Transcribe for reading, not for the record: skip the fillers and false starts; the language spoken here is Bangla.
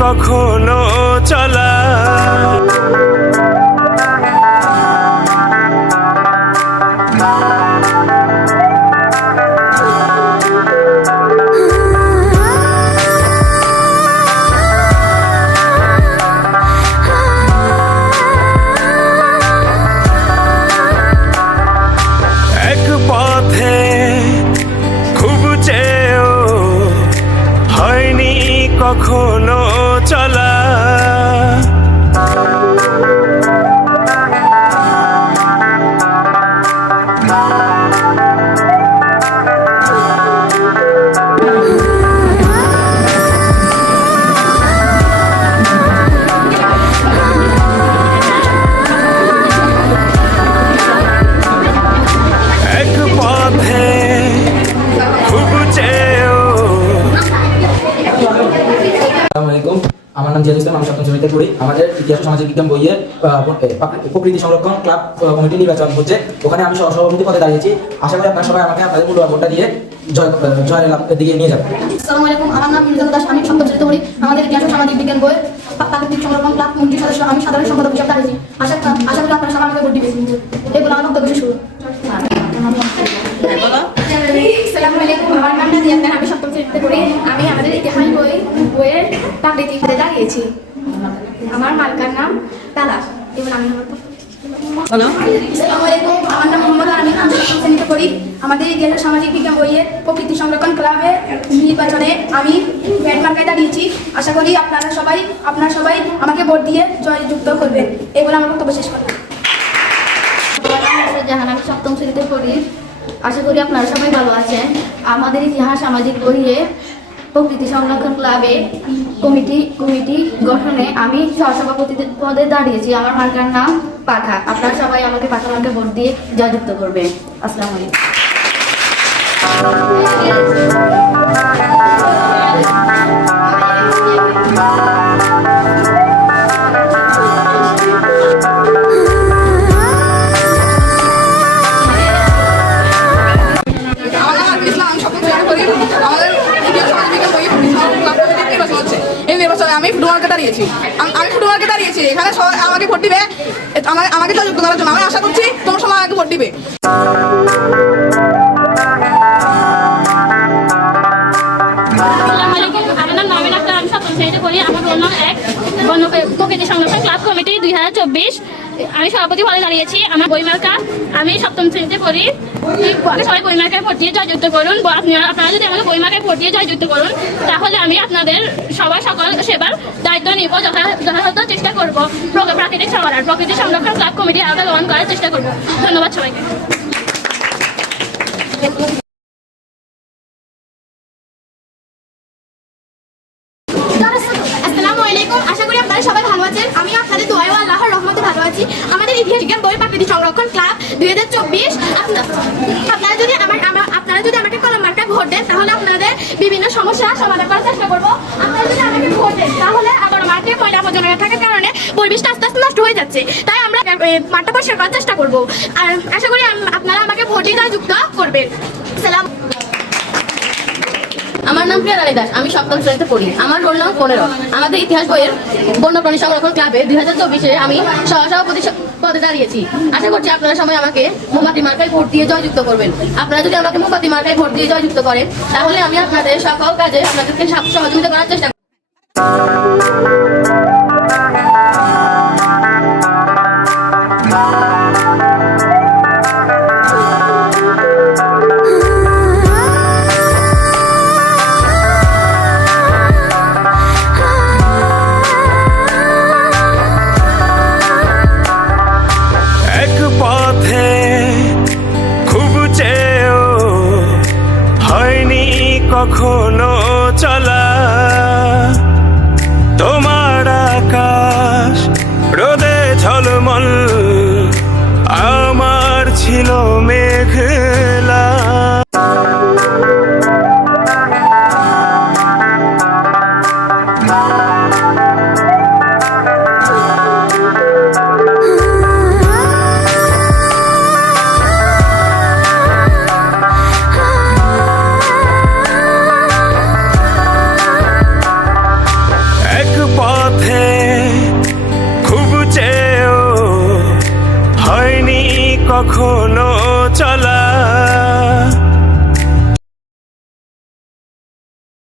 কখনো চলা এক পথে খুব চেয়েও হয়নি কখনো চলা এক পথে খুব চেয়েও। আমার নাম জিয়াদুল ইসলাম, আমি সপ্তম শ্রেণীতে পড়ি। আমাদের ইতিহাস সামাজিক বিজ্ঞান বইয়ের প্রকৃতি সংরক্ষণ ক্লাব কমিটি নির্বাচন হচ্ছে, ওখানে আমি সভাপতি পদে দাঁড়িয়েছি। আশা করি আপনারা সবাই আমাকে আপনাদের মূল্যবান ভোটটা দিয়ে জয় লাভের দিকে নিয়ে যাবেন। আসসালামু আলাইকুম, আমার নাম মির্জা দাস, আমি সপ্তম শ্রেণীতে পড়ি। আমাদের ইতিহাস সামাজিক বিজ্ঞান বই প্রাকৃতিক সংরক্ষণ ক্লাব কমিটির সদস্য, আমি সাধারণ সম্পাদক হিসেবে দাঁড়িয়েছি। আশা করি আপনারা সবাই আমাকে ভোট দিবেন। এগুলো আমার বক্তব্য শুরু। আসসালামু আলাইকুম, আমার নাম নাদিয়া আক্তার, আমি সপ্তম শ্রেণীতে পড়ি। আমি আমাদের ইতিহাস বইয়ের প্রাকৃতিক পদে দাঁড়িয়েছি। আমার মার্কার নাম তালাশ। এবার আমি আসসালামু আলাইকুম, আমার নাম মোহাম্মদ, আমি সপ্তম শ্রেণীতে পড়ি। আমাদের ইতিহাস সামাজিক বিজ্ঞান বইয়ের প্রকৃতি সংরক্ষণ ক্লাবের নির্বাচনে আমি ব্যাট মার্কায় দাঁড়িয়েছি। আশা করি আপনারা সবাই আমাকে ভোট দিয়ে জয়যুক্ত করবেন। এগুলো আমার বক্তব্য শেষ করলাম। জাহান, আমি সপ্তম শ্রেণীতে পড়ি। আশা করি আপনারা সবাই ভালো আছেন। আমাদের ইতিহাস সামাজিক বইয়ে প্রকৃতি সংরক্ষণ ক্লাবে কমিটি গঠনে আমি সহসভাপতি পদে দাঁড়িয়েছি। আমার মার্কার নাম পাঠা। আপনারা সবাই আমাকে পাঠা মার্কে ভোট দিয়ে জয়যুক্ত করবেন। আসসালামু আলাইকুম। আমি ফুটবলকে দাঁড়িয়েছি। এখানে আমাকে ভোট দিবে, আমাকে জয়যুক্ত করার জন্য। আমি আশা করছি তোমার সময় আমাকে ভোট দিবে। আমার নাম নামিন আক্তার, আমি সপ্তম শ্রেণীতে পড়ি। আমার রোল নাম 1, প্রকৃতি সংরক্ষণ ক্লাব কমিটি 2024। আমি সভাপতি পদে দাঁড়িয়েছি। আমার বইমার্কা, আমি সপ্তম শ্রেণীতে পড়ি। সবাই বইমার্কায় ভোট দিয়ে জয়যুক্ত করুন। আপনারা যদি আমাকে বইমার্কায় ভোট দিয়ে জয়যুক্ত করুন, তাহলে আমি আপনাদের সকল সেবার দায়িত্ব নিব, যথাযথ চেষ্টা করব। প্রকৃতি সংরক্ষণ ক্লাব কমিটি আওতা গ্রহণ করার চেষ্টা করব। ধন্যবাদ সবাইকে। আসসালামু আলাইকুম, আশা করি আপনারা সবাই ভালো আছেন। আমি আপনাদের দোয়ায় ও আল্লাহর রহমতে ভালো আছি। আমাদের ইতিহাস বিজ্ঞান বই প্রাকৃতিক সংরক্ষণ ক্লাব 2024। আপনারা যদি আমাকে কলম মার্কায় ভোট দেন, তাহলে আপনাদের বিভিন্ন সমস্যা সমাধান করার চেষ্টা করব। আপনারা যদি আমাকে ভোট দেন, তাহলে আবার মাঠে ময়লা আবর্জনা থাকার কারণে পরিবেশটা আস্তে আস্তে নষ্ট হয়ে যাচ্ছে। তাই আমরা মাঠটা পরিষ্কার করার চেষ্টা করব। আর আশা করি আপনারা আমাকে ভোট দিয়ে যুক্ত করবেন। সালাম। আমার নাম প্রিয়ারানী দাস, আমি সপ্তম শ্রেণীতে পড়ি। আমার রোল নাম 15। আমাদের ইতিহাস বইয়ের বন্যপ্রাণী সংরক্ষণ ক্লাবে 2024-এ আমি সহসভাপতি পদে দাঁড়িয়েছি। আশা করছি আপনারা সবাই আমাকে মোমবাতি মার্কায় ভোট দিয়ে জয়যুক্ত করবেন। আপনারা যদি আমাকে মোমবাতি মার্কায় ভোট দিয়ে জয়যুক্ত করেন, তাহলে আমি আপনাদের সকল কাজে আপনাদেরকে সহযোগিতা করার চেষ্টা করব।